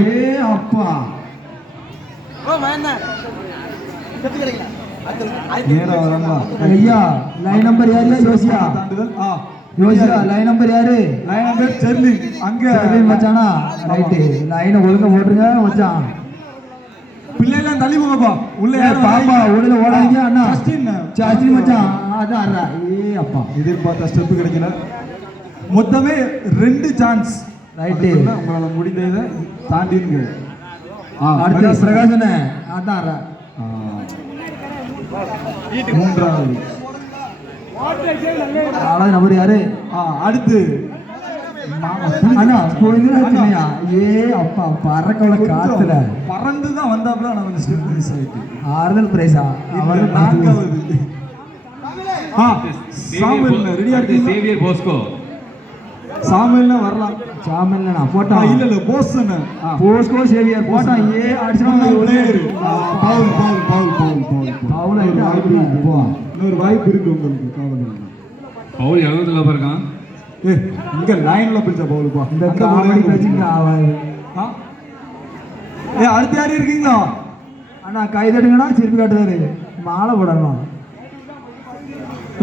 ஏ அப்பா ஐயா line number யாரு யோசியா யோசியா லைன் நம்பர் யாரு லைன் நம்பர் செர்லி அங்க மச்சானா ரைட் லைனை ஒழுங்கா போட்டுருங்க மச்சான் பிள்ளைலாம் தள்ளி போங்கப்பா உள்ள பாப்பா உள்ள ஓடாதீங்க அண்ணா ஜஸ்டின் மச்சான் அதான் ஏ அப்பா எதிர்பார்த்த ஸ்டெப் கிடைக்கல மொத்தமே 2 சான்ஸ் ரைட் உங்களால முடிந்ததை தாண்டிங்க அடுத்த பிரகாசனே அதான் மூன்றாவது நம்பர் யாரு அடுத்து அண்ணா போயியா ஏ அப்பா பறக்கவள காத்துல பறந்துதான் வந்தாப்ல நான் கொஞ்சம் ஸ்டெப் மிஸ் ஆயிட்டு ஆறுதல் பிரைஸா அவர் நான்காவது சாமுவேல் ரெடியா இருக்கு சேவியர் போஸ்கோ சாமுவேல்னா வரலாம் சாமுவேல்னா போட்டா இல்ல போஸ்னா போஸ்கோ சேவியர் போட்டா ஏ அடிச்சா பிளேயர் பவுல் இன்னொரு வாய்ப்பு இருக்கு உங்களுக்கு காவல் பவுல் எவ்வளவுல பாருக்கான் இங்க லைன்ல பிடிச்ச பவுல்பா இந்த காமெடி பிரச்சனை ஆவாது அடுத்து யாரு இருக்கீங்களா அண்ணா கை தட்டுங்கண்ணா சிரிப்பு காட்டுறாரு மாலை போடணும்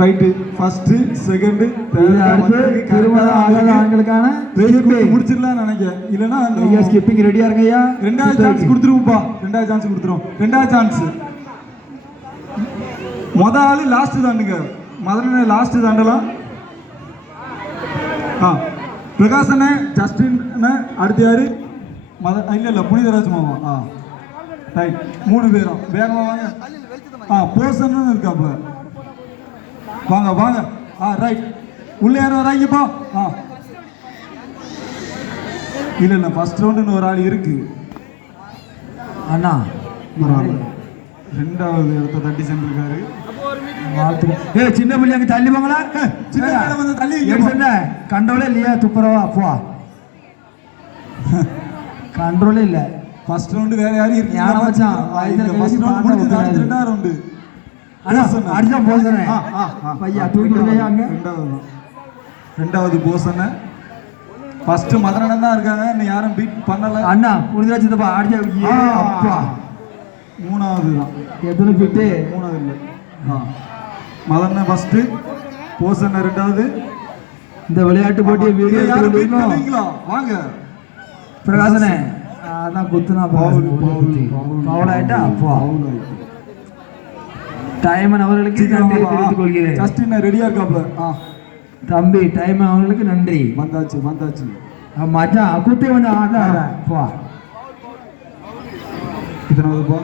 ரைட் ஃபர்ஸ்ட் செகண்ட் அடுத்து திருமணம் ஆகாத ஆண்களுக்கான முடிச்சிடலாம் நினைக்கிறேன் இல்லனா ஐயா ஸ்கிப்பிங் ரெடியா இருங்க ஐயா ரெண்டாவது சான்ஸ் கொடுத்துருவோம்ப்பா ரெண்டாவது சான்ஸ் கொடுத்துருவோம் ரெண்டாவது சான்ஸ் முத ஆளு லாஸ்ட் தாண்டுங்க மதன லாஸ்ட் தாண்டலாம் பிரகாசனே ஜஸ்டின் அடுத்து யாரு இல்ல புனிதராஜ் மாமா ரைட் 3 பேரும் வேகமா வாங்க போசன் இருக்காப்ல வாங்க வாங்க ரைட் உள்ள யாரும் வராங்கப்பா இல்ல ஃபர்ஸ்ட் ரவுண்ட் ஒரு ஆள் இருக்கு அண்ணா ரெண்டாவது இடத்த தட்டி சென்றிருக்காரு சின்ன பிள்ளை அங்க தள்ளி போங்களா தள்ளி கண்ட்ரோலே இல்லையா துப்புரவா அப்பா கண்ட்ரோலே இல்ல ஃபர்ஸ்ட் ரவுண்ட் வேற யாரும் இருக்கு ஃபர்ஸ்ட் ரவுண்ட் ரெண்டாவது ரவுண்ட் அடிச்சா போசனே பையா தூக்கிடுங்க அங்க ரெண்டாவது போசனே ஃபர்ஸ்ட் மதனன் தான் இருக்காங்க இன்னும் யாரும் பீட் பண்ணல அண்ணா புனிதராஜ்தப்பா அடிச்சா அப்பா மூணாவது தான் எத்தனை பீட் மூணாவது இல்ல மதன ஃபர்ஸ்ட் போசன ரெண்டாவது இந்த விளையாட்டு போட்டியை வீடியோ எடுத்துக்கீங்களா வாங்க பிரகாசனே அதான் குத்துனா பவுல் ஆயிட்டா அப்பா டைமன் அவர்களுக்கு நன்றி தெரிவித்துக் கொள்கிறேன் ஜஸ்டின் ரெடியா இருக்காப்ல தம்பி டைமன் அவர்களுக்கு நன்றி வந்தாச்சு மச்சான் குத்தி வந்து ஆதான் பா இதனாலப்பா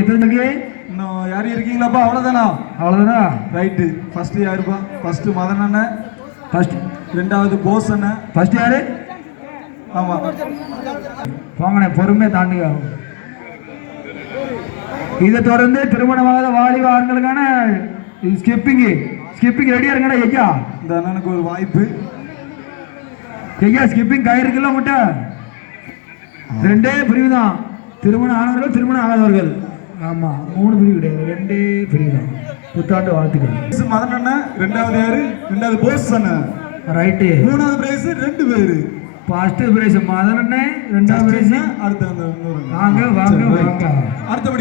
எத்தனை இன்னும் யாரும் இருக்கீங்களாப்பா அவ்வளவுதானா ரைட்டு ஃபர்ஸ்ட் யாருப்பா ஃபர்ஸ்ட் மதன் அண்ணன் ஃபர்ஸ்ட் ரெண்டாவது போஸ் அண்ணன் ஃபர்ஸ்ட் யாரு ஆமா போங்கண்ணே பொறுமையா தாண்டுங்க இதை தொடர்ந்து திருமணமாகாத வாலிப ஆண்களுக்கான ஸ்கிப்பிங் ரெடியா இருங்கடா ஐயா இந்த அண்ணனுக்கு ஒரு வாய்ப்பு ஐயா ஸ்கிப்பிங் கயிறு இருக்குல்ல முட்டை 2 பிரிவு தான் திருமணம் ஆனவர்கள் திருமணம் ஆகாதவர்கள் ஆமா 3 பிரிவு கிடையாது 2 பிரிவு தான் புத்தாண்டு வாழ்த்துக்கள் மதன் அண்ணன் ரெண்டாவது யாரு ரெண்டாவது போஸ் அண்ணன் ரைட்டு மூணாவது பிரைஸ் 2 பேரு ஃபர்ஸ்ட் பிரைஸ் மதன் அண்ணன் ரெண்டாவது பிரைஸ் அடுத்த வாங்க அடுத்தபடி